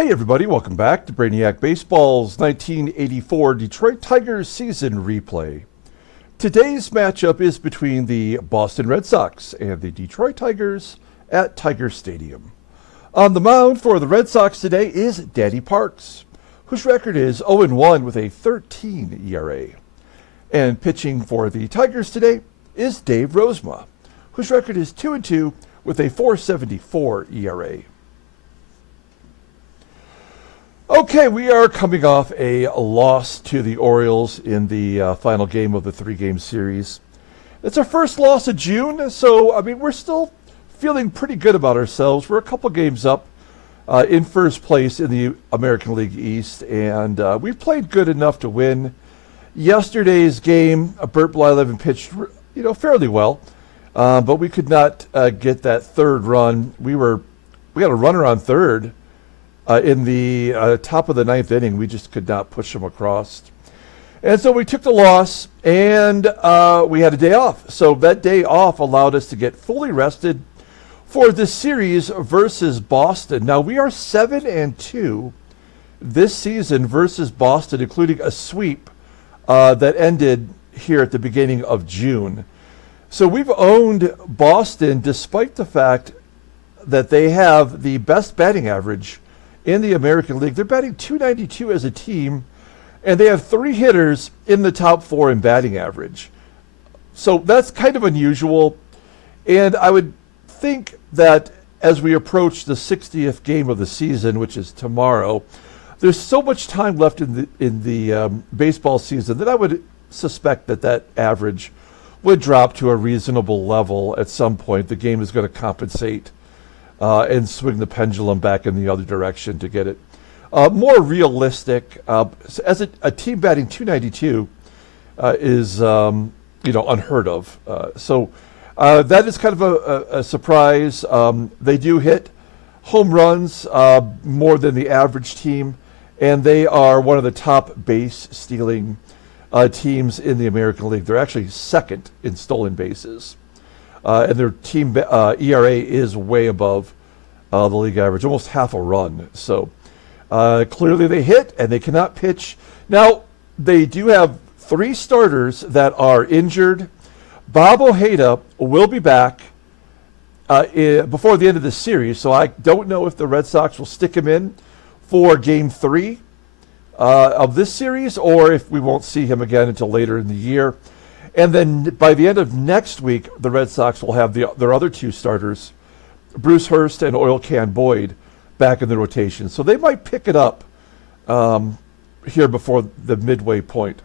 Hey everybody, welcome back to Brainiac Baseball's 1984 Detroit Tigers season replay. Today's matchup is between the Boston Red Sox and the Detroit Tigers at Tiger Stadium. On the mound for the Red Sox today is Danny Parks, whose record is 0-1 with a 13 ERA. And pitching for the Tigers today is Dave Rozema, whose record is 2-2 with a 4.74 ERA. Okay, we are coming off a loss to the Orioles in the final game of the three-game series. It's our first loss of June, so, we're still feeling pretty good about ourselves. We're a couple games up in first place in the American League East, and we've played good enough to win. Yesterday's game, Bert Blyleven pitched, fairly well, but we could not get that third run. We had a runner on third. In the top of the ninth inning, we just could not push them across. And so we took the loss, and we had a day off. So that day off allowed us to get fully rested for this series versus Boston. Now, we are 7-2 this season versus Boston, including a sweep that ended here at the beginning of June. So we've owned Boston despite the fact that they have the best batting average in the American League. They're batting .292 as a team, and they have three hitters in the top four in batting average. So that's kind of unusual, and I would think that as we approach the 60th game of the season, which is tomorrow, there's so much time left in the baseball season that I would suspect that average would drop to a reasonable level at some point. The game is going to compensate and swing the pendulum back in the other direction to get it more realistic. As a team batting .292 is unheard of. So that is kind of a surprise. They do hit home runs more than the average team, and they are one of the top base stealing teams in the American League. They're actually second in stolen bases. And their team ERA is way above the league average, almost half a run. So clearly they hit, and they cannot pitch. Now, they do have three starters that are injured. Bob Ojeda will be back before the end of the series, so I don't know if the Red Sox will stick him in for Game 3 of this series, or if we won't see him again until later in the year. And then by the end of next week, the Red Sox will have their other two starters, Bruce Hurst and Oil Can Boyd, back in the rotation. So they might pick it up here before the midway point.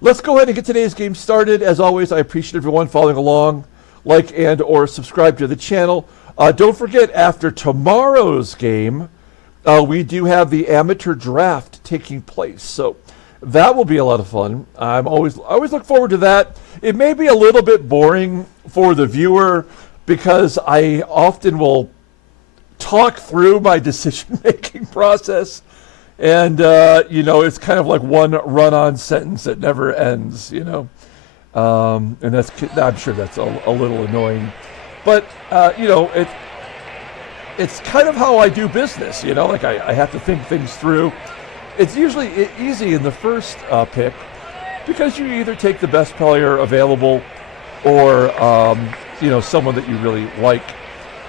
Let's go ahead and get today's game started. As always, I appreciate everyone following along. Like and or subscribe to the channel. Don't forget, after tomorrow's game, we do have the amateur draft taking place. So that will be a lot of fun. I always look forward to that. It may be a little bit boring for the viewer because I often will talk through my decision-making process, and it's kind of like one run-on sentence that never ends. And I'm sure that's a little annoying, but it's kind of how I do business. Like I have to think things through. It's usually easy in the first pick because you either take the best player available or someone that you really like,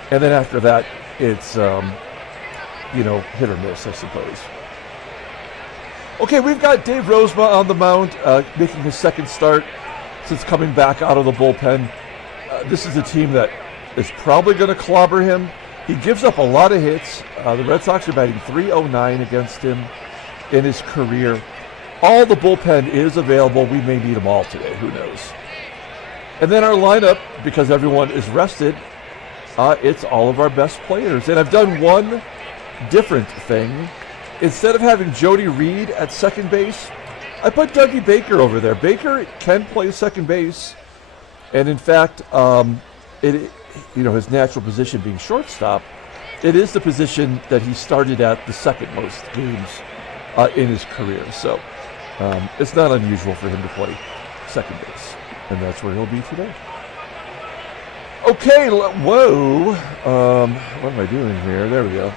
and then after that it's hit or miss, I suppose. Okay, we've got Dave Rozema on the mound, making his second start since coming back out of the bullpen. This is a team that is probably going to clobber him. He gives up a lot of hits. The Red Sox are batting .309 against him in his career. All the bullpen is available. We may need them all today. Who knows? And then our lineup, because everyone is rested, it's all of our best players. And I've done one different thing. Instead of having Jody Reed at second base, I put Dougie Baker over there. Baker can play second base. And in fact, his natural position being shortstop, it is the position that he started at the second most games in his career. So it's not unusual for him to play second base, and that's where he'll be today. Okay, whoa. What am I doing here? There we go.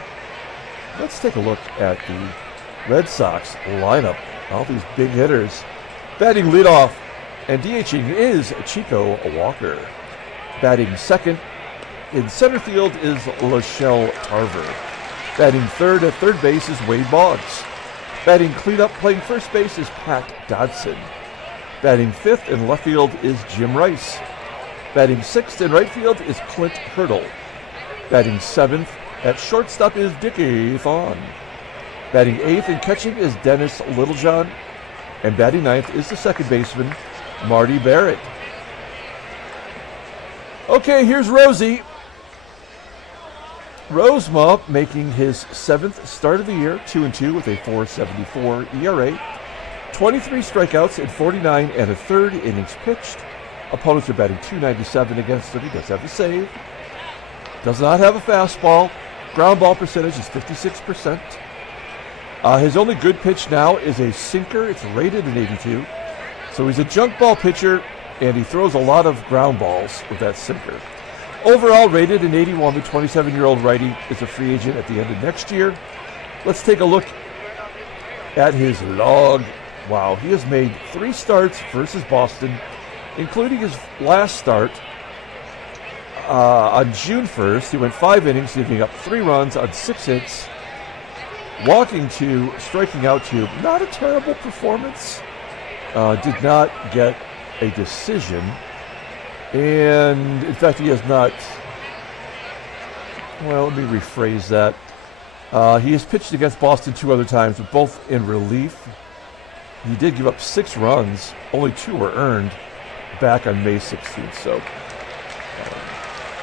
Let's take a look at the Red Sox lineup. All these big hitters. Batting leadoff and DHing is Chico Walker. Batting second in center field is Schelle Tarver. Batting third at third base is Wade Boggs. Batting cleanup playing first base is Pat Dodson. Batting fifth in left field is Jim Rice. Batting sixth in right field is Clint Hurdle. Batting seventh at shortstop is Dickie THON. Batting eighth and catching is Dennis Littlejohn. And batting ninth is the second baseman, Marty Barrett. Okay, here's Rosie. Rozema making his seventh start of the year, 2-2 with a .474 ERA, 23 strikeouts in 49 and a third innings pitched. Opponents are batting .297 against him. He does have a save. Does not have a fastball. Ground ball percentage is 56%. His only good pitch now is a sinker. It's rated an 82. So he's a junk ball pitcher, and he throws a lot of ground balls with that sinker. Overall rated an 81, the 27-year-old righty is a free agent at the end of next year. Let's take a look at his log. Wow, he has made 3 starts versus Boston, including his last start on June 1st. He went 5 innings, giving up 3 runs on 6 hits, walking 2, striking out 2. Not a terrible performance. Did not get a decision. And, in fact, he has not, well, let me rephrase that. He has pitched against Boston 2 other times, but both in relief. He did give up 6 runs. Only 2 were earned back on May 16th. So,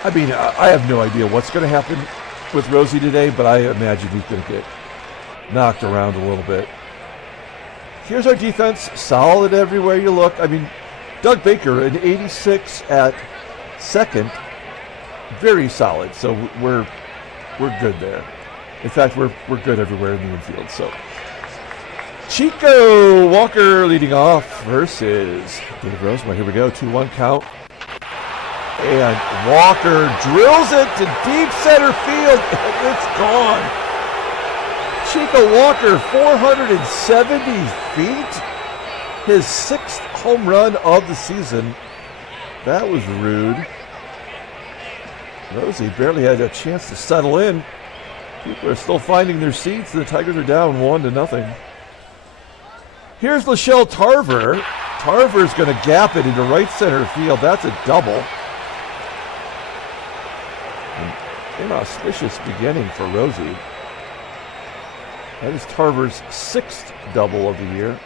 I mean, I have no idea what's going to happen with Rosie today, but I imagine he's going to get knocked around a little bit. Here's our defense, solid everywhere you look. I mean, Doug Baker, an 86 at second, very solid. So we're good there. In fact, we're good everywhere in the infield. So Chico Walker leading off versus Dave Rozema. Here we go, 2-1 count. And Walker drills it to deep center field, and it's gone. Chico Walker, 470 feet. His 6th home run of the season. That was rude. Rosie barely had a chance to settle in. People are still finding their seats. The Tigers are down 1-0. Here's Schelle Tarver. Tarver's going to gap it into right center field. That's a double. An inauspicious beginning for Rosie. That is Tarver's 6th double of the year.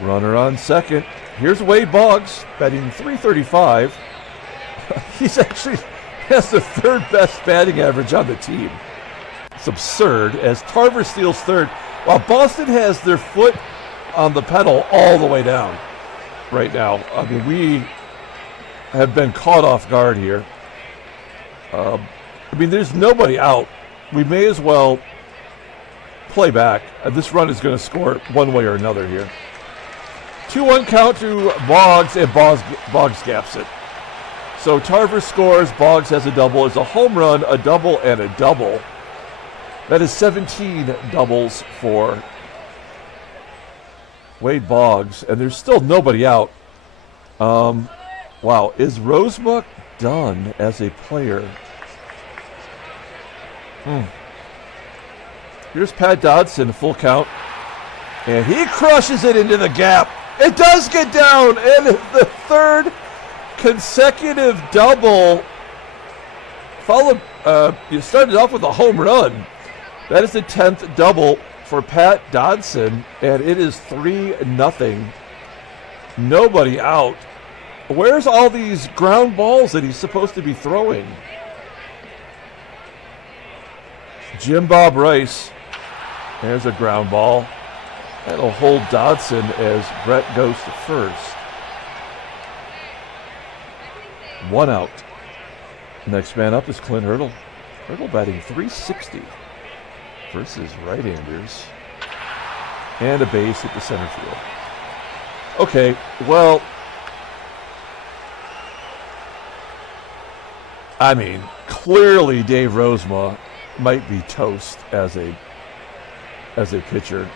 Runner on second. Here's Wade Boggs, batting .335. He's actually has the 3rd best batting average on the team. It's absurd as Tarver steals 3rd, while Boston has their foot on the pedal all the way down right now. I mean, we have been caught off guard here. I mean, there's nobody out. We may as well play back. This run is going to score one way or another here. 2-1 count to Boggs, and Boggs gaps it. So Tarver scores, Boggs has a double. It's a home run, a double, and a double. That is 17 doubles for Wade Boggs, and there's still nobody out. Wow, is Rozema done as a player? Here's Pat Dodson, full count, and he crushes it into the gap. It does get down, and the 3rd consecutive double. You started off with a home run. That is the 10th double for Pat Dodson, and it is 3-0. Nobody out. Where's all these ground balls that he's supposed to be throwing? Jim Bob Rice. There's a ground ball. That'll hold Dodson as Brett goes to first. 1 out. Next man up is Clint Hurdle. Hurdle batting .360 versus right-handers. And a base at the center field. Okay, well, I mean, clearly Dave Rozema might be toast as a pitcher.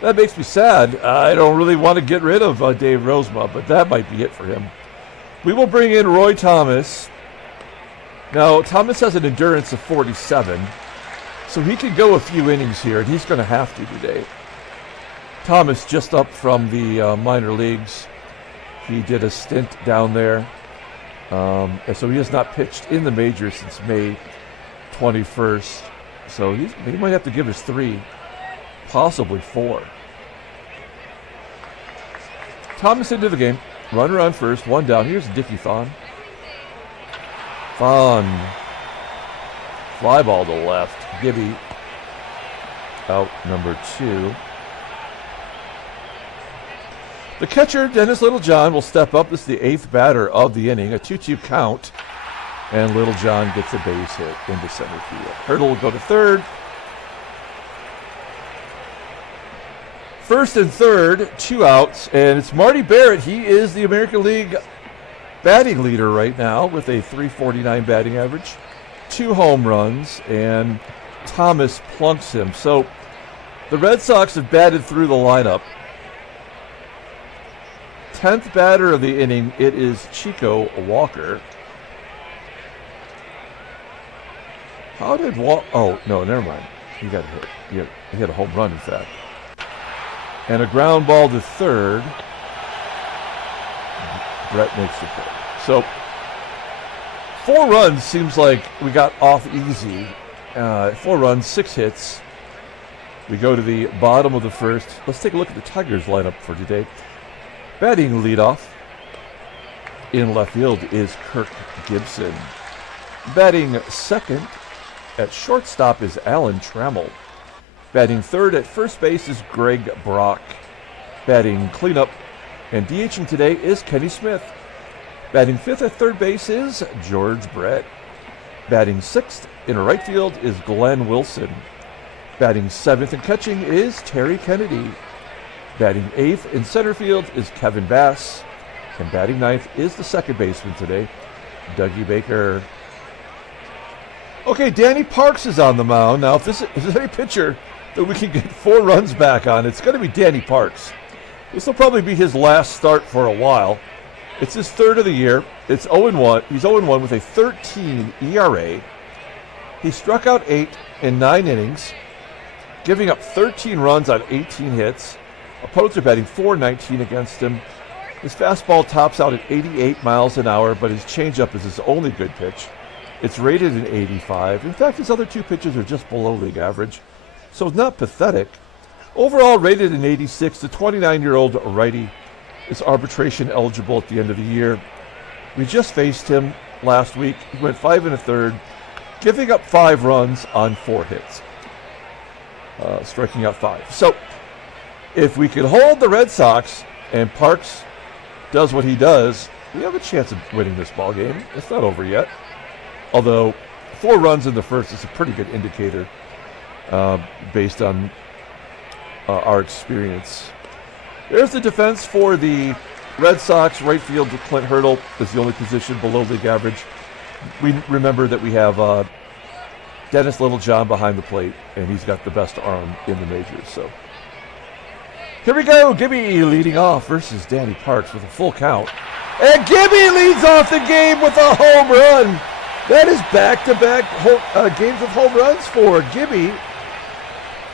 That makes me sad. I don't really want to get rid of Dave Rozema, but that might be it for him. We will bring in Roy Thomas. Now, Thomas has an endurance of 47, so he can go a few innings here, and he's going to have to today. Thomas just up from the minor leagues. He did a stint down there, and so he has not pitched in the majors since May 21st. So he might have to give us 3, possibly 4. Thomas into the game. Runner on first, 1 down. Here's Dickie THON. THON. Fly ball to left. Gibby out number 2. The catcher, Dennis Littlejohn, will step up. This is the 8th batter of the inning. A 2-2 count. And Littlejohn gets a base hit into center field. Hurdle will go to third. First and third, 2 outs. And it's Marty Barrett. He is the American League batting leader right now with a .349 batting average. 2 home runs. And Thomas plunks him. So the Red Sox have batted through the lineup. 10th batter of the inning, it is Chico Walker. How did oh, no, never mind. He got hit. He hit a home run, in fact. And a ground ball to third. Brett makes the play. So, 4 runs seems like we got off easy. 4 runs, 6 hits. We go to the bottom of the first. Let's take a look at the Tigers lineup for today. Batting leadoff in left field is Kirk Gibson. Batting second at shortstop is Alan Trammell. Batting third at first base is Greg Brock. Batting cleanup and DHing today is Kenny Smith. Batting fifth at third base is George Brett. Batting sixth in right field is Glenn Wilson. Batting seventh and catching is Terry Kennedy. Batting eighth in center field is Kevin Bass. And batting ninth is the second baseman today, Dougie Baker. Okay, Danny Parks is on the mound. Now, if there's any pitcher that we can get 4 runs back on, it's going to be Danny Parks. This will probably be his last start for a while. It's his 3rd of the year. It's 0-1. He's 0-1 with a 13 ERA. He struck out 8 in 9 innings, giving up 13 runs on 18 hits. Opponents are batting .419 against him. His fastball tops out at 88 miles an hour, but his changeup is his only good pitch. It's rated an 85. In fact, his other 2 pitches are just below league average, so it's not pathetic. Overall rated an 86, the 29-year-old righty is arbitration eligible at the end of the year. We just faced him last week. He went 5 1/3, giving up 5 runs on 4 hits, striking out 5. So if we could hold the Red Sox and Parks does what he does, we have a chance of winning this ball game. It's not over yet. Although 4 runs in the first is a pretty good indicator based on our experience. There's the defense for the Red Sox. Right field to Clint Hurdle is the only position below league average. We remember that we have Dennis Littlejohn behind the plate, and he's got the best arm in the majors. So here we go. Gibby leading off versus Danny Parks with a full count. And Gibby leads off the game with a home run. That is back-to-back games of home runs for Gibby.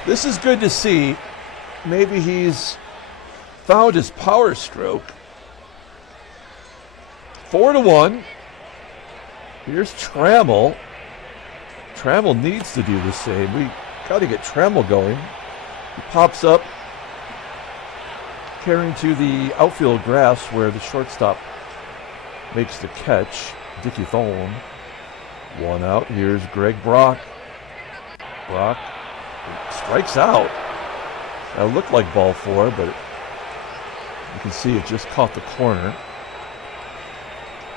This is good to see. Maybe he's found his power stroke. 4-1. Here's Trammell. Trammell needs to do the same. We got to get Trammell going. He pops up, carrying to the outfield grass where the shortstop makes the catch. Dickie THON. 1 out. Here's Greg Brock. Brock strikes out. That looked like ball 4, but you can see it just caught the corner.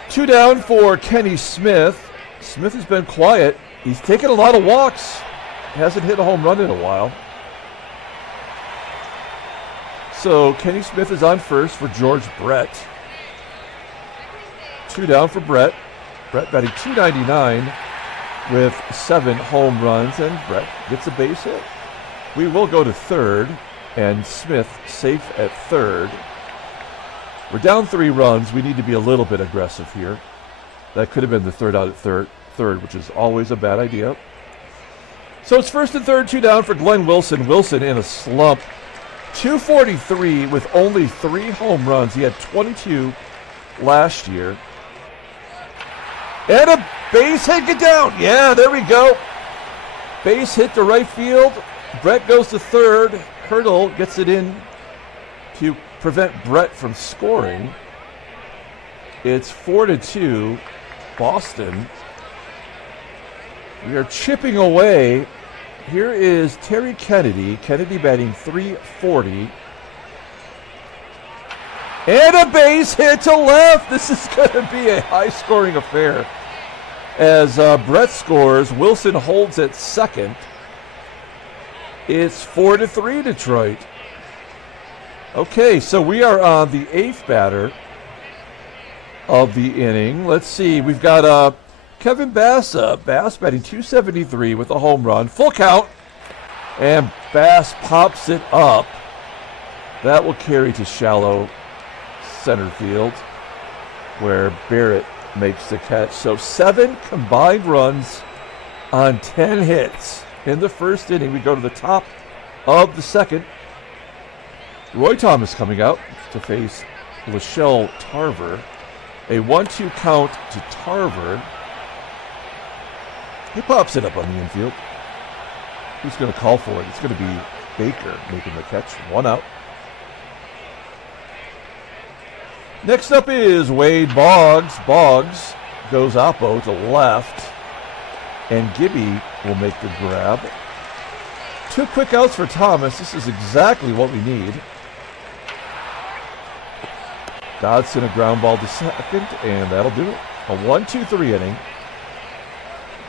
2 down for Kenny Smith. Smith has been quiet. He's taken a lot of walks. Hasn't hit a home run in a while. So Kenny Smith is on first for George Brett. 2 down for Brett. Brett batting .299 with 7 home runs, and Brett gets a base hit. We will go to third, and Smith safe at third. We're down 3 runs. We need to be a little bit aggressive here. That could have been the third out at third, which is always a bad idea. So it's first and third, 2 down for Glenn Wilson. Wilson in a slump. .243 with only 3 home runs. He had 22 last year. And a base hit, get down. Yeah, there we go. Base hit to right field. Brett goes to third. Hurdle gets it in to prevent Brett from scoring. It's 4-2, Boston. We are chipping away. Here is Terry Kennedy. Kennedy batting .340. And a base hit to left. This is going to be a high-scoring affair. As Brett scores, Wilson holds at second. It's 4-3 Detroit. Okay, so we are on the 8th batter of the inning. Let's see. We've got Kevin Bass up. Bass batting .273 with a home run. Full count. And Bass pops it up. That will carry to shallow center field, where Barrett makes the catch. So 7 combined runs on 10 hits in the first inning. We go to the top of the second. Roy Thomas coming out to face Schelle Tarver. A 1-2 count to Tarver. He pops it up on the infield. Who's going to call for it? It's going to be Baker making the catch. 1 out. Next up is Wade Boggs. Boggs goes oppo to left, and Gibby will make the grab. 2 quick outs for Thomas. This is exactly what we need. Dodson a ground ball to second, and that'll do it. A 1-2-3 inning.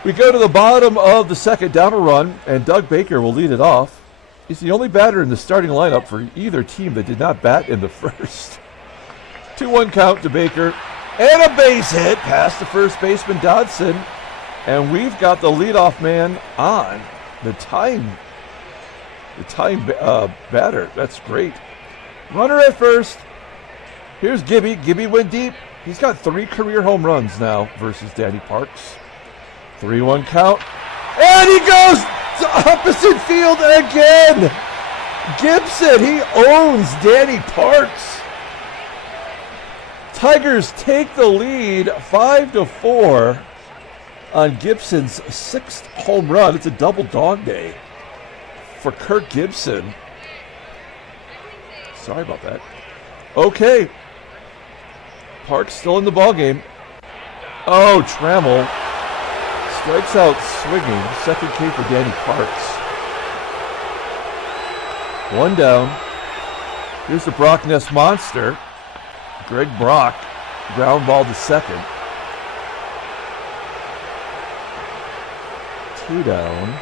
We go to the bottom of the second, down a run, and Doug Baker will lead it off. He's the only batter in the starting lineup for either team that did not bat in the first. 2-1 count to Baker, and a base hit past the first baseman Dodson, and we've got the leadoff man on, the tying batter. That's great. Runner at first. Here's Gibby. Gibby went deep. He's got 3 career home runs now versus Danny Parks. 3-1 count, and he goes to opposite field again. Gibson, he owns Danny Parks. Tigers take the lead 5-4 on Gibson's 6th home run. It's a double dog day for Kirk Gibson. Sorry about that. Okay. Parks still in the ballgame. Oh, Trammell strikes out swinging. 2nd K for Danny Parks. 1 down. Here's the Brock Ness monster. Greg Brock, ground ball to second. 2 down.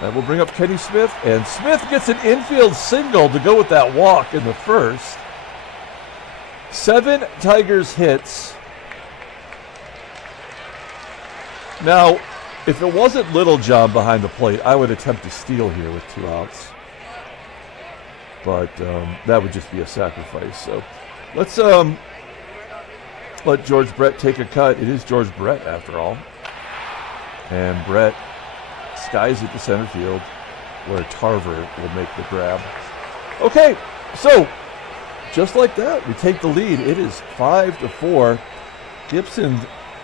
That will bring up Kenny Smith, and Smith gets an infield single to go with that walk in the first. 7 Tigers hits. Now, if it wasn't Littlejohn behind the plate, I would attempt to steal here with 2 outs. But that would just be a sacrifice. So let's let George Brett take a cut. It is George Brett after all. And Brett skies it to center field, where Tarver will make the grab. Okay, so just like that, we take the lead. It is 5-4. Gibson,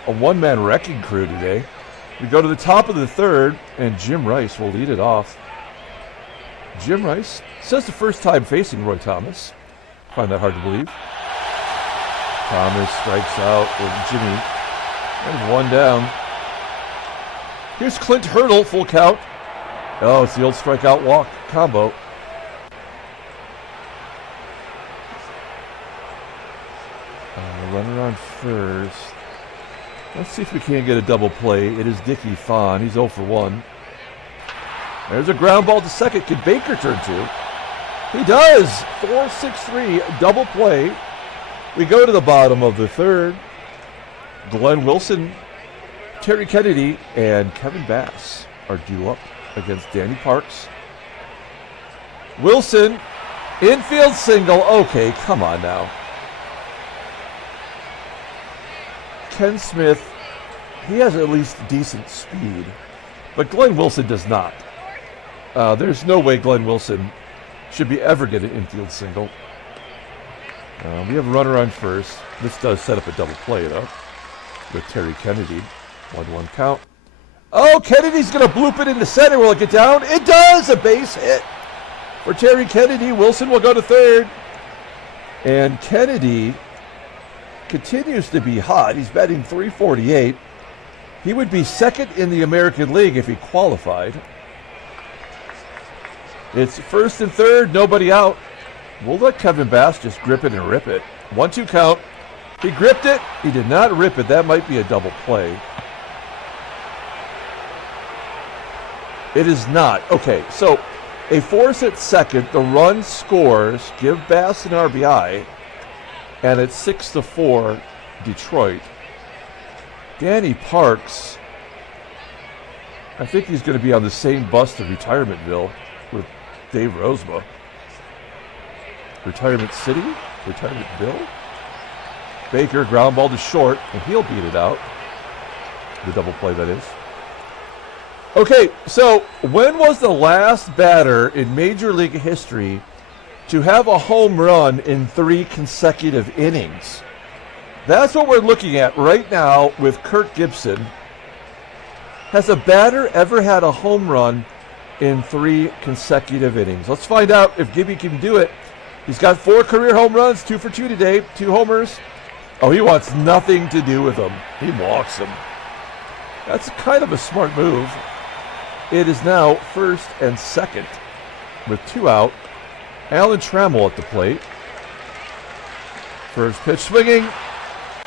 a one-man wrecking crew today. We go to the top of the third, and Jim Rice will lead it off. Jim Rice says the first time facing Roy Thomas. Find that hard to believe. Thomas strikes out with Jimmy. And 1 down. Here's Clint Hurdle, full count. Oh, it's the old strikeout walk combo. Runner on first. Let's see if we can't get a double play. It is Dickie THON. He's 0 for 1. There's a ground ball to second. Can Baker turn 2? He does. 4-6-3 double play. We go to the bottom of the third. Glenn Wilson, Terry Kennedy, and Kevin Bass are due up against Danny Parks. Wilson, infield single. Okay, come on now. Ken Smith, he has at least decent speed, but Glenn Wilson does not. There's no way Glenn Wilson should be ever get an infield single. We have a runner on first. This does set up a double play, though, with Terry Kennedy. 1-1 count. Oh, Kennedy's going to bloop it into center. Will it get down? It does! A base hit for Terry Kennedy. Wilson will go to third. And Kennedy continues to be hot. He's batting .348. He would be second in the American League if he qualified. It's first and third, nobody out. We'll let Kevin Bass just grip it and rip it. 1-2 count. He gripped it. He did not rip it. That might be a double play. It is not. Okay, so a force at second. The run scores. Give Bass an RBI. And it's 6-4 Detroit. Danny Parks, I think he's going to be on the same bus to Retirementville with Dave Rozema. Retirement City? Retirementville? Baker, ground ball to short, and he'll beat it out. The double play, that is. Okay, so when was the last batter in Major League history to have a home run in 3 consecutive innings? That's what we're looking at right now with Kirk Gibson. Has a batter ever had a home run in 3 consecutive innings? Let's find out if Gibby can do it. He's got 4 career home runs, 2 for 2 today, 2 homers. Oh, he wants nothing to do with them. He walks them. That's kind of a smart move. It is now first and second with 2 out. Alan Trammell at the plate. First pitch swinging,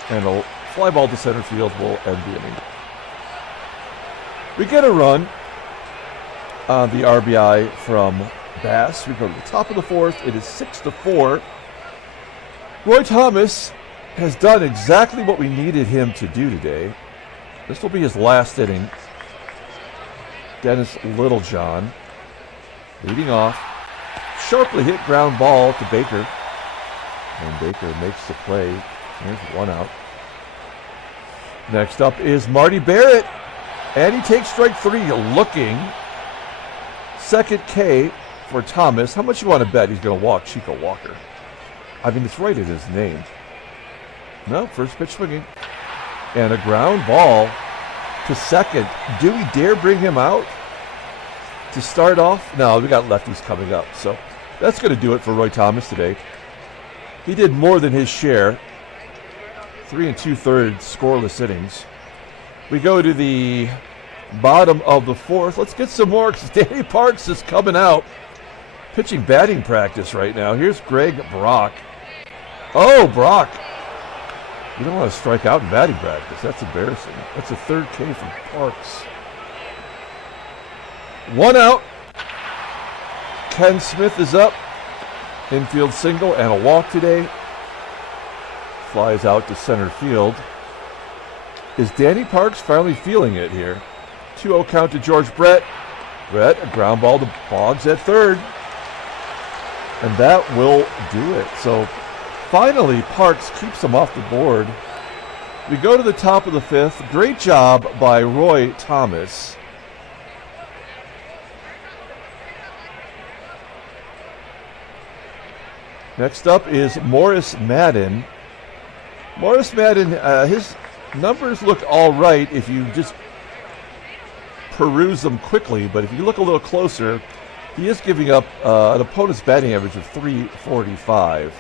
and a fly ball to center field will end the inning. We get a run on the RBI from Bass. We go to the top of the fourth. It is 6-4. Roy Thomas has done exactly what we needed him to do today. This will be his last inning. Dennis Littlejohn leading off. Sharply hit ground ball to Baker. And Baker makes the play. There's 1 out. Next up is Marty Barrett. And he takes strike 3 looking. Second K for Thomas. How much you want to bet he's going to walk Chico Walker? I mean, it's right in his name. No, first pitch swinging. And a ground ball to second. Do we dare bring him out to start off? No, we got lefties coming up. So that's going to do it for Roy Thomas today. He did more than his share. 3 2/3 scoreless innings. We go to the bottom of the fourth. Let's get some more because Danny Parks is coming out. Pitching batting practice right now. Here's Greg Brock. Oh, Brock. You don't want to strike out in batting practice. That's embarrassing. That's a 3rd K from Parks. 1 out. Ken Smith is up. Infield single and a walk today. Flies out to center field. Is Danny Parks finally feeling it here? 2-0 count to George Brett. Brett, a ground ball to Boggs at third. And that will do it. So finally, Parks keeps him off the board. We go to the top of the 5th. Great job by Roy Thomas. Next up is Morris Madden. Morris Madden, his numbers look all right if you just peruse them quickly, but if you look a little closer, he is giving up an opponent's batting average of .345.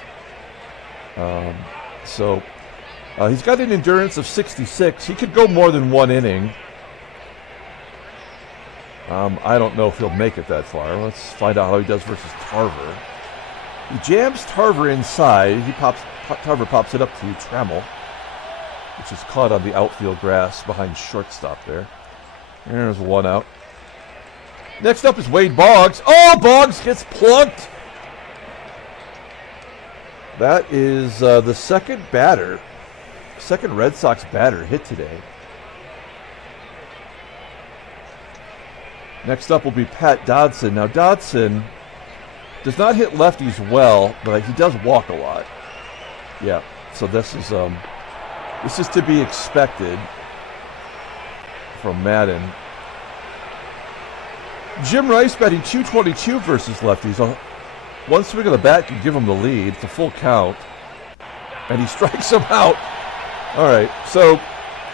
So he's got an endurance of 66. He could go more than 1 inning. I don't know if he'll make it that far. Let's find out how he does versus Tarver. He jams Tarver inside. Tarver pops it up to Trammell, which is caught on the outfield grass behind shortstop there. There's 1 out. Next up is Wade Boggs. Oh, Boggs gets plunked. That is the second Red Sox batter hit today. Next up will be Pat Dodson. Now Dodson does not hit lefties well, but he does walk a lot. Yeah, so this is to be expected from Madden. Jim Rice batting .222 versus lefties. One swing of the bat can give him the lead. It's a full count. And he strikes him out. All right, so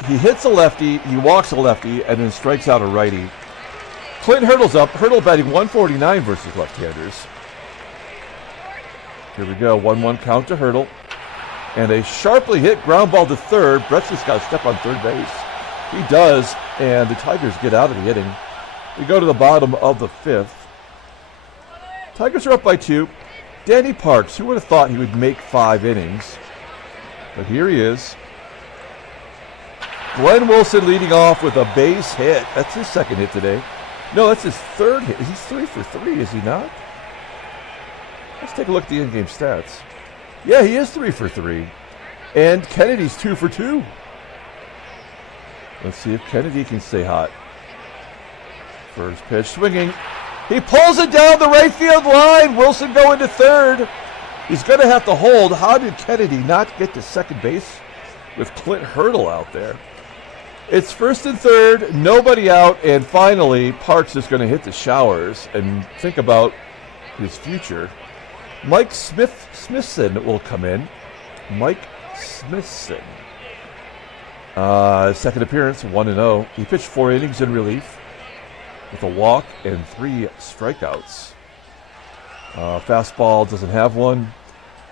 he hits a lefty, he walks a lefty, and then strikes out a righty. Clint Hurdle's up. Hurdle batting .149 versus left-handers. Here we go. 1-1 count to Hurdle. And a sharply hit ground ball to third. Brett's just got to step on third base. He does, and the Tigers get out of the inning. We go to the bottom of the fifth. Tigers are up by 2. Danny Parks, who would have thought he would make 5 innings? But here he is. Glenn Wilson leading off with a base hit. That's his second hit today. No, that's his third hit. He's 3 for 3, is he not? Let's take a look at the in-game stats. Yeah, he is 3 for 3. And Kennedy's 2 for 2. Let's see if Kennedy can stay hot. First pitch swinging. He pulls it down the right field line. Wilson going to third. He's going to have to hold. How did Kennedy not get to second base with Clint Hurdle out there? It's first and third, nobody out, and finally Parks is going to hit the showers and think about his future. Mike Smithson will come in. Mike Smithson. Second appearance, 1-0. He pitched 4 innings in relief with a walk and 3 strikeouts. Fastball doesn't have one.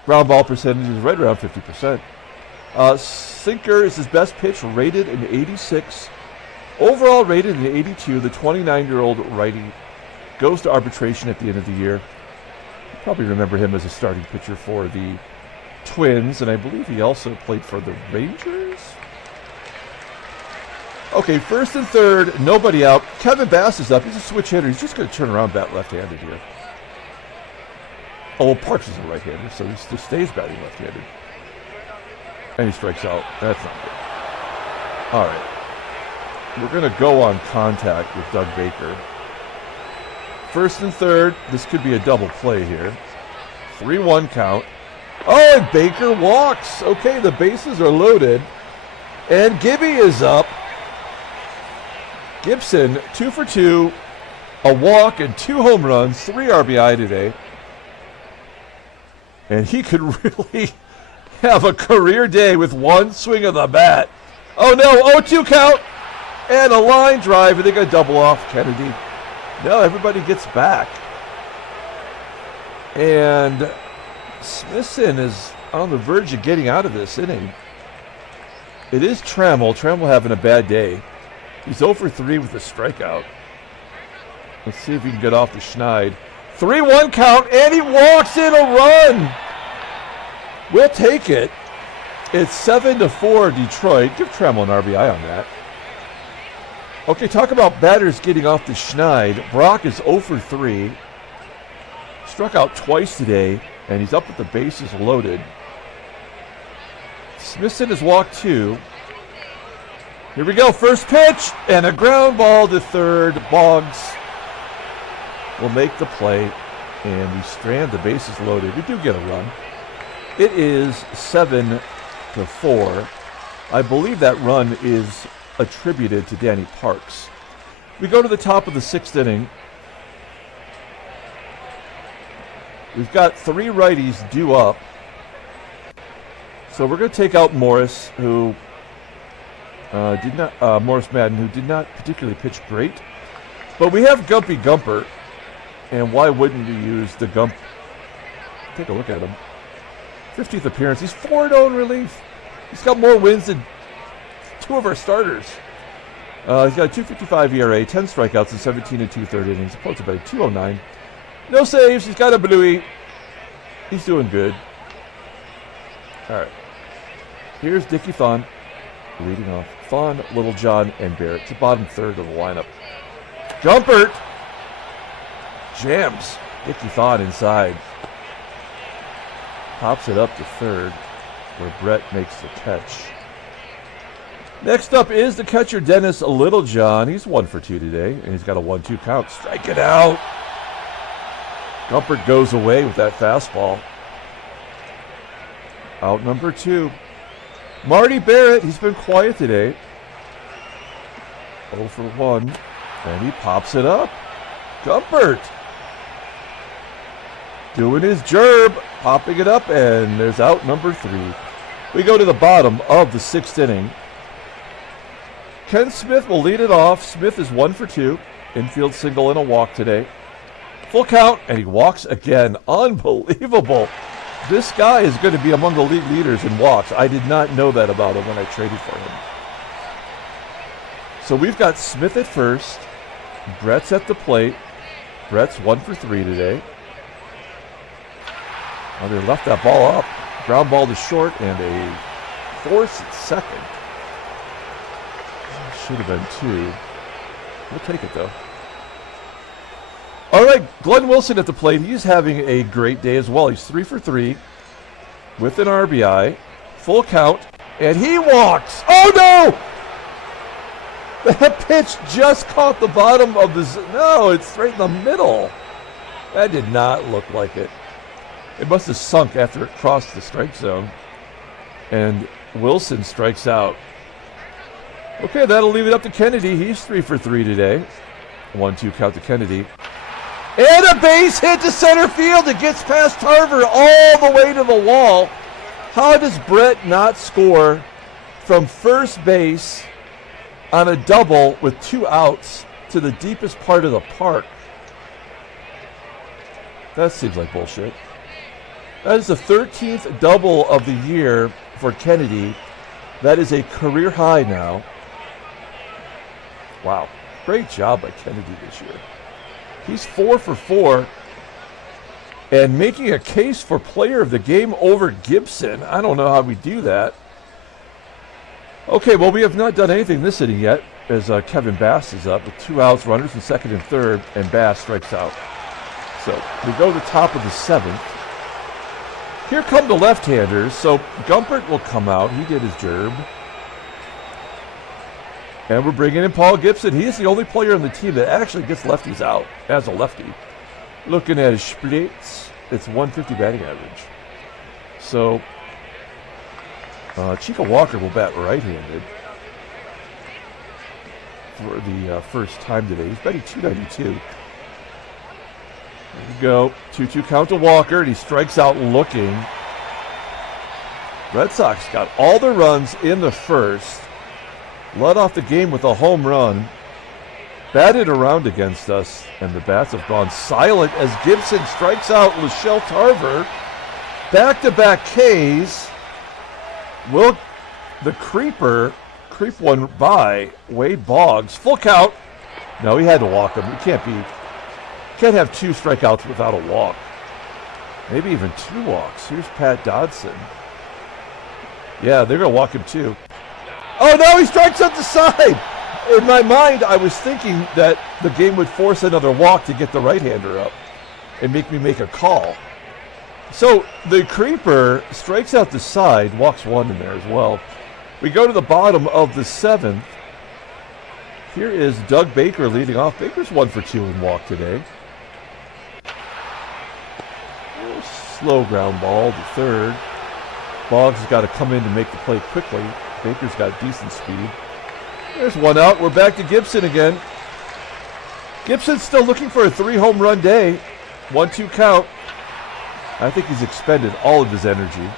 Ground ball percentage is right around 50%. Sinker is his best pitch, rated an 86. Overall rated an 82. The 29-year-old righty goes to arbitration at the end of the year. You probably remember him as a starting pitcher for the Twins, and I believe he also played for the Rangers. Okay, first and third, nobody out. Kevin Bass is up. He's a switch hitter. He's just going to turn around, bat left-handed here. Oh, well, Parks is a right-hander, so he still stays batting left-handed. And he strikes out. That's not good. All right. We're going to go on contact with Doug Baker. First and third. This could be a double play here. 3-1 count. Oh, and Baker walks. Okay, the bases are loaded. And Gibby is up. Gibson, 2 for 2. A walk and 2 home runs. 3 RBI today. And he could really have a career day with 1 swing of the bat. Oh no, 0-2 count. And a line drive, and they got a double off Kennedy. No, everybody gets back. And Smithson is on the verge of getting out of this inning. It is Trammell. Trammell having a bad day. He's 0 for 3 with a strikeout. Let's see if he can get off the schneid. 3-1 count, and he walks in a run. We'll take it. It's 7-4 Detroit. Give Trammell an RBI on that. Okay, talk about batters getting off the schneid. Brock is 0 for 3. Struck out twice today, and he's up with the bases loaded. Smithson has walked 2. Here we go, first pitch, and a ground ball to third. Boggs will make the play, and we strand the bases loaded. We do get a run. It is 7-4. I believe that run is attributed to Danny Parks. We go to the top of the 6th inning. We've got 3 righties due up. So we're going to take out Morris, who Morris Madden, who did not particularly pitch great. But we have Gumpy Gumper, and why wouldn't you use the Gump? Take a look at him. 50th appearance. He's 4-0 in relief. He's got more wins than 2 of our starters. He's got a 2.55 ERA, 10 strikeouts in 17 and 2/3 innings. Opposed to about 2.09. No saves. He's got a bluey. He's doing good. All right. Here's Dickie THON leading off. THON, Littlejohn, and Barrett. It's the bottom third of the lineup. Jumpert jams Dickie THON inside. Pops it up to third, where Brett makes the catch. Next up is the catcher, Dennis Littlejohn. He's 1 for 2 today, and he's got a 1-2 count. Strike it out. Gumpert goes away with that fastball. Out number 2. Marty Barrett, he's been quiet today. 0 for 1, and he pops it up. Gumpert doing his gerb, popping it up, and there's out number 3. We go to the bottom of the 6th inning. Ken Smith will lead it off. Smith is 1 for 2. Infield single and a walk today. Full count, and he walks again. Unbelievable. This guy is going to be among the league leaders in walks. I did not know that about him when I traded for him. So we've got Smith at first. Brett's at the plate. Brett's 1 for 3 today. Well, they left that ball up. Ground ball to short and a force at second. Should have been 2. We'll take it, though. All right, Glenn Wilson at the plate. He's having a great day as well. He's 3 for 3 with an RBI. Full count, and he walks. Oh, no! That pitch just caught the bottom of the... No, it's right in the middle. That did not look like it. It must have sunk after it crossed the strike zone. And Wilson strikes out. Okay, that'll leave it up to Kennedy. He's 3 for 3 today. 1-2 count to Kennedy. And a base hit to center field. It gets past Tarver all the way to the wall. How does Brett not score from first base on a double with 2 outs to the deepest part of the park? That seems like bullshit. That is the 13th double of the year for Kennedy. That is a career high now. Wow. Great job by Kennedy this year. He's 4 for 4 and making a case for player of the game over Gibson. I don't know how we do that. Okay, well, we have not done anything this inning yet as Kevin Bass is up with 2 outs, runners in second and third, and Bass strikes out. So we go to the top of the 7th. Here come the left-handers. So Gumpert will come out. He did his gerb. And we're bringing in Paul Gibson. He is the only player on the team that actually gets lefties out as a lefty. Looking at his splits, it's 150 batting average. So Chico Walker will bat right-handed for the first time today. He's batting 292. There you go. 2-2 count to Walker, and he strikes out looking. Red Sox got all the runs in the first. Led off the game with a home run. Batted around against us, and the bats have gone silent as Gibson strikes out Schelle Tarver. Back-to-back Ks. Will the creep one by Wade Boggs? Full count. No, he had to walk him. You can't have 2 strikeouts without a walk. Maybe even 2 walks. Here's Pat Dodson. Yeah, they're going to walk him too. Oh, no, he strikes up the side. In my mind, I was thinking that the game would force another walk to get the right-hander up and make me make a call. So the creeper strikes out the side, walks 1 in there as well. We go to the bottom of the 7th. Here is Doug Baker leading off. Baker's 1 for 2 in walk today. Slow ground ball to third. Boggs has got to come in to make the play quickly. Baker's got decent speed. There's 1 out. We're back to Gibson again. Gibson's still looking for a 3-home run day. 1-2 count. I think he's expended all of his energy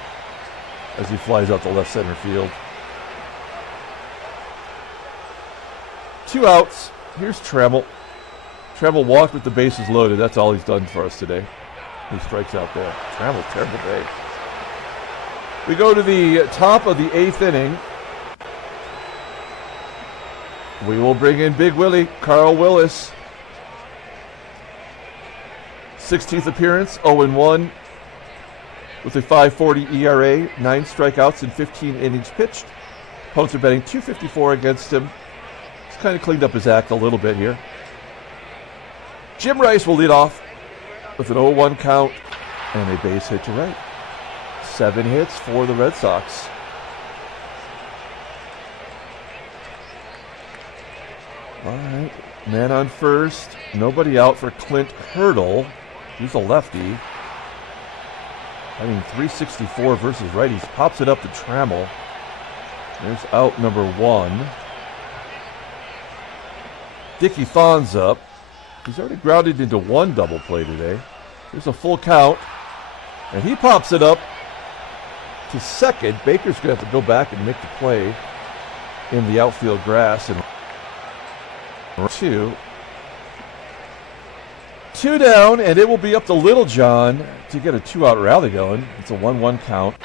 as he flies out to left center field. 2 outs. Here's Trammell. Trammell walked with the bases loaded. That's all he's done for us today. He strikes out there. Trammell, terrible day. We go to the top of the 8th inning. We will bring in Big Willie, Carl Willis. 16th appearance, 0-1 with a 5.40 ERA, 9 strikeouts in 15 innings pitched. Opponents are betting .254 against him. He's kind of cleaned up his act a little bit here. Jim Rice will lead off with an 0-1 count and a base hit to right. 7 hits for the Red Sox. All right, man on first. Nobody out for Clint Hurdle. He's a lefty. I mean, 364 versus righties. Pops it up to Trammell. There's out number 1. Dickie THON's up. He's already grounded into 1 double play today. There's a full count. And he pops it up to second. Baker's going to have to go back and make the play in the outfield grass. And 2 down, and it will be up to Littlejohn to get a 2-out rally going. It's a 1-1 count.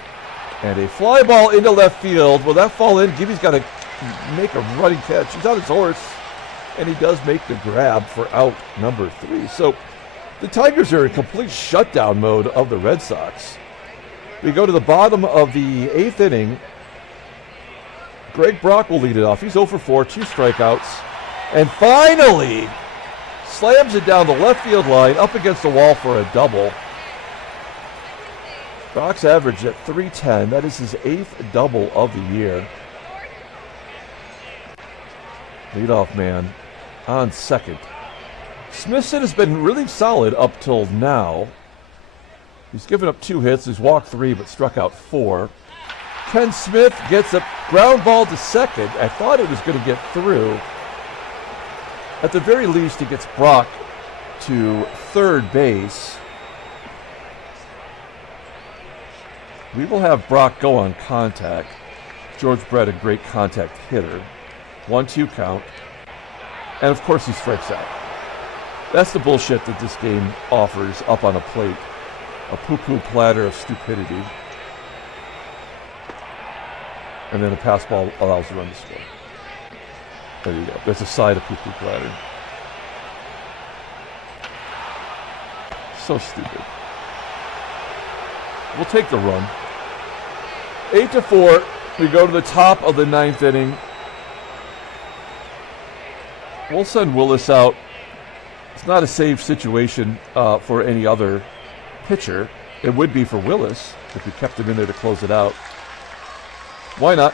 And a fly ball into left field. Will that fall in? Gibby's got to make a running catch. He's on his horse, and he does make the grab for out number 3. So the Tigers are in complete shutdown mode of the Red Sox. We go to the bottom of the 8th inning. Greg Brock will lead it off. He's 0 for 4, 2 strikeouts. And finally, slams it down the left field line, up against the wall for a double. Brock's averaged at .310. That is his 8th double of the year. Leadoff man on second. Smithson has been really solid up till now. He's given up 2 hits. He's walked 3, but struck out 4. Ken Smith gets a ground ball to second. I thought it was going to get through. At the very least, he gets Brock to third base. We will have Brock go on contact. George Brett, a great contact hitter. 1-2 count. And of course he strikes out. That's the bullshit that this game offers up on a plate. A poo-poo platter of stupidity. And then a pass ball allows the run to score. There you go. That's a side of poo-poo platter. So stupid. We'll take the run. 8-4. We go to the top of the 9th inning. We'll send Willis out. It's not a safe situation for any other pitcher. It would be for Willis if we kept him in there to close it out. Why not?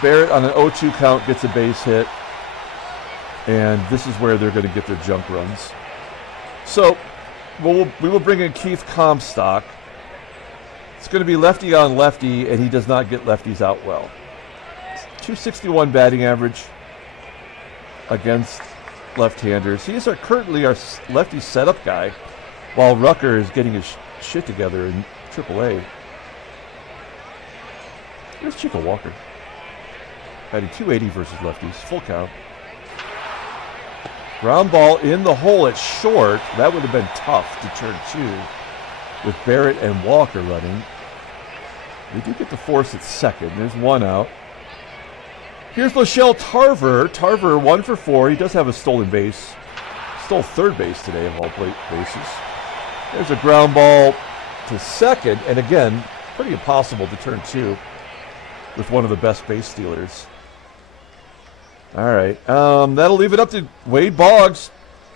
Barrett on an 0-2 count gets a base hit. And this is where they're going to get their junk runs. So we will bring in Keith Comstock. It's going to be lefty on lefty, and he does not get lefties out well. 261 batting average against left-handers. He is currently our lefty setup guy, while Rucker is getting his shit together in AAA. Here's Chico Walker. Batting .280 versus lefties. Full count. Ground ball in the hole at short. That would have been tough to turn 2 with Barrett and Walker running. We do get the force at second. There's 1 out. Here's Schelle Tarver. Tarver 1 for 4. He does have a stolen base. Stole third base today of all bases. There's a ground ball to second. And again, pretty impossible to turn 2 with one of the best base stealers. All right. That'll leave it up to Wade Boggs.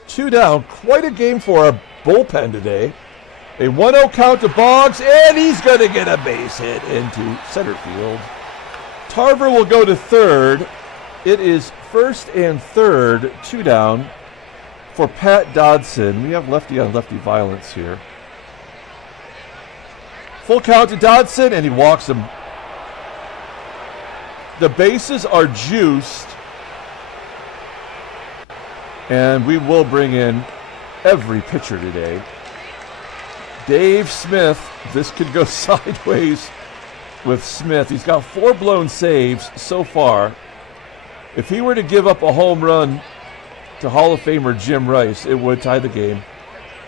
2 down. Quite a game for our bullpen today. A 1-0 count to Boggs, and he's going to get a base hit into center field. Tarver will go to third. It is first and third, 2 down for Pat Dodson. We have lefty on lefty violence here. Full count to Dodson, and he walks him. The bases are juiced, and we will bring in every pitcher today. Dave Smith, this could go sideways with Smith. He's got 4 blown saves so far. If he were to give up a home run to Hall of Famer Jim Rice, it would tie the game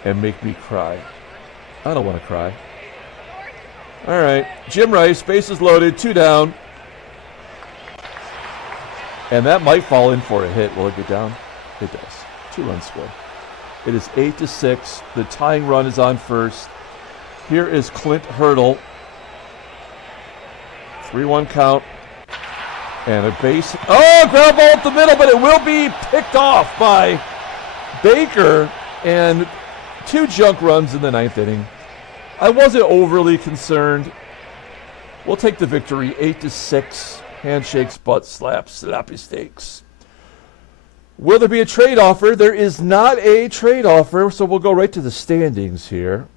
and make me cry. I don't want to cry. All right, Jim Rice, bases loaded, 2 down. And that might fall in for a hit. Will it get down? It does. 2 runs scored. It is 8-6. The tying run is on first. Here is Clint Hurdle. 3-1 count. And a base. Oh, ground ball up the middle, but it will be picked off by Baker. And 2 junk runs in the 9th inning. I wasn't overly concerned. We'll take the victory 8-6. Handshakes, butt slaps, slappy steaks. Will there be a trade offer? There is not a trade offer, so we'll go right to the standings here.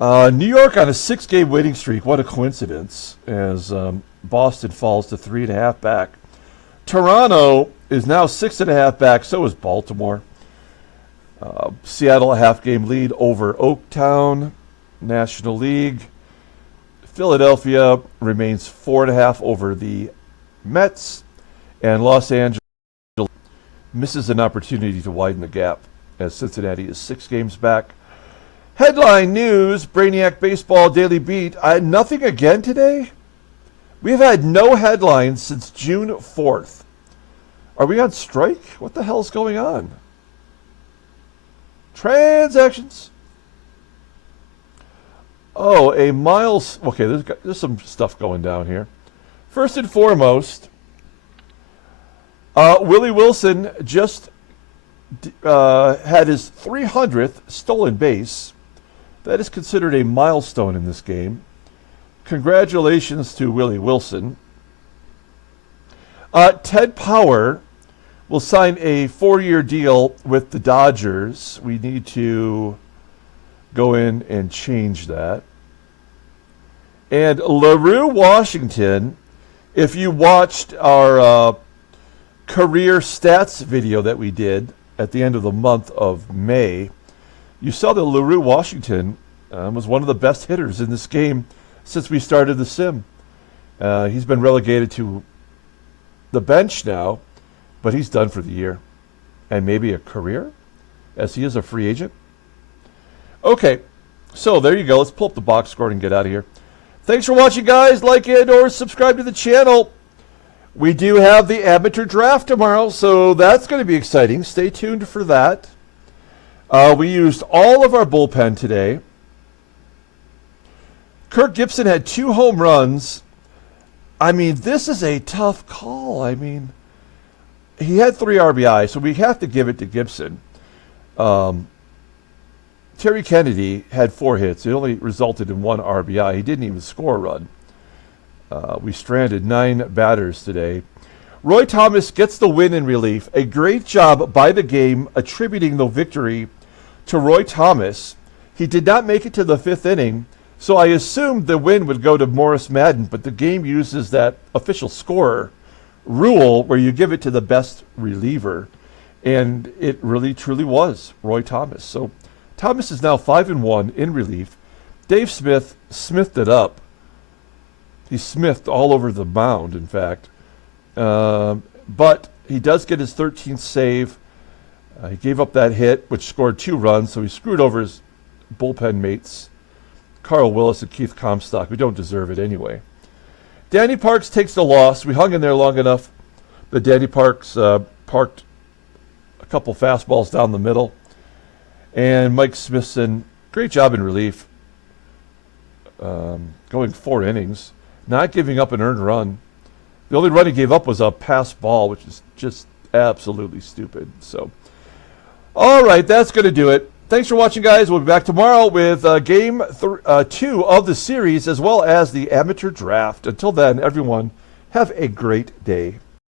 New York on a 6-game winning streak. What a coincidence, as Boston falls to 3.5 back. Toronto is now 6.5 back. So is Baltimore. Seattle a half-game lead over Oaktown. National League. Philadelphia remains 4.5 over the Mets. And Los Angeles misses an opportunity to widen the gap as Cincinnati is 6 games back. Headline news, Brainiac Baseball Daily Beat. Nothing again today? We've had no headlines since June 4th. Are we on strike? What the hell's going on? Transactions. Oh, a miles. Okay, there's some stuff going down here. First and foremost, Willie Wilson just had his 300th stolen base. That is considered a milestone in this game. Congratulations to Willie Wilson. Ted Power will sign a 4-year deal with the Dodgers. We need to go in and change that. And LaRue Washington, if you watched our career stats video that we did at the end of the month of May, you saw that LaRue Washington was one of the best hitters in this game since we started the sim. He's been relegated to the bench now, but he's done for the year. And maybe a career, as he is a free agent. Okay, so there you go. Let's pull up the box score and get out of here. Thanks for watching, guys. Like it or subscribe to the channel. We do have the amateur draft tomorrow, so that's going to be exciting. Stay tuned for that. We used all of our bullpen today. Kirk Gibson had 2 home runs. I mean, this is a tough call. I mean, he had 3 RBI, so we have to give it to Gibson. Terry Kennedy had 4 hits. It only resulted in 1 RBI. He didn't even score a run. We stranded 9 batters today. Roy Thomas gets the win in relief. A great job by the game attributing the victory to Roy Thomas. He did not make it to the 5th inning, so I assumed the win would go to Morris Madden, but the game uses that official scorer rule where you give it to the best reliever, and it really truly was Roy Thomas. So Thomas is now 5-1 in relief. Dave Smith smithed it up. He smithed all over the mound, in fact. But he does get his 13th save. He gave up that hit, which scored 2 runs, so he screwed over his bullpen mates, Carl Willis and Keith Comstock. We don't deserve it anyway. Danny Parks takes the loss. We hung in there long enough. But Danny Parks parked a couple fastballs down the middle. And Mike Smithson, great job in relief. Going 4 innings. Not giving up an earned run. The only run he gave up was a pass ball, which is just absolutely stupid. So, all right, that's going to do it. Thanks for watching, guys. We'll be back tomorrow with Game 2 of the series, as well as the amateur draft. Until then, everyone, have a great day.